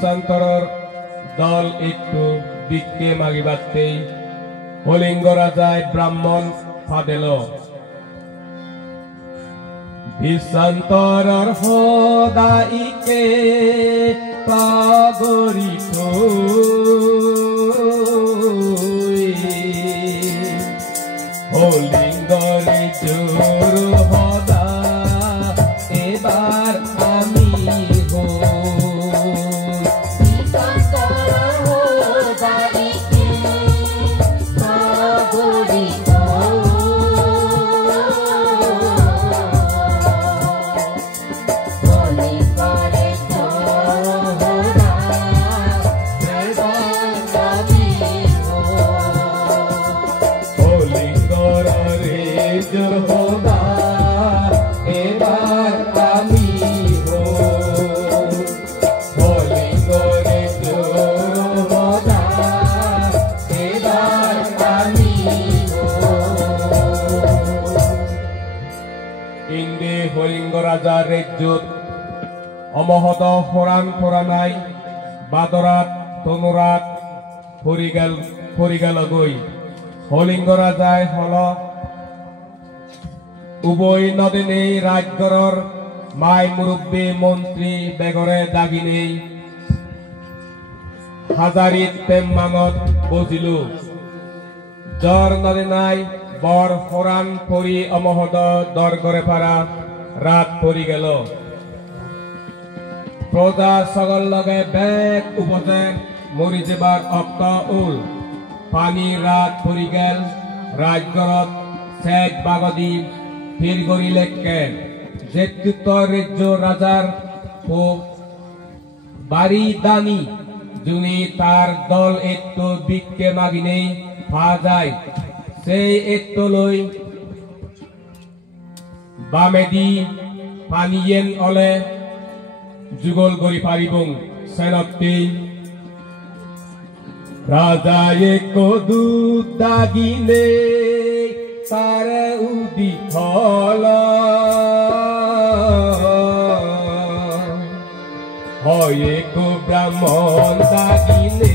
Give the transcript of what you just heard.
বিশ্বান্তৰৰ দল একটু দিককে মাগিবাতেই হলিঙ্গ ৰাজায় ব্ৰাহ্মণ ফাদেল বিশ্বান্তৰৰ সদাইকে পাগৰি থৈ হলিঙ্গৰে জোৰ সদা এবাৰ আমি রাজার রাজ্যত অমহত হরান ফরানাই বাদরাত তনুরাত ফরিগেল গই হলিঙ্গ রাজায় হল উভয় নদী নেই রাজগড়র মাই মুরব্বী মন্ত্রী বেগরে দাগি নেই হাজারিত তেম্মানত বজিলু জ্বর নদী নাই বর হরান ফরি অমহদ দর করে পারা রাত পরি গেল প্রজা সকল লগে বেগ উপজে মরি যাবার অক্ত উল পানি রাত পরি গেল রাজগড়ত শেখ বাগদি ফির গড়ি লেখকে জেতুত রাজ্য রাজার বাড়ি দানি যিনি তার দল একটু বিককে মাগিনে পা যায় সেই একটু লই বামেদি পানিয়েন অলে যুগল গড়ি পারিবং সেনত্তি রাজায়ে কদু দাগিনে তারে উদি হল হয়ে কো ব্রাহ্মণ দাগিনে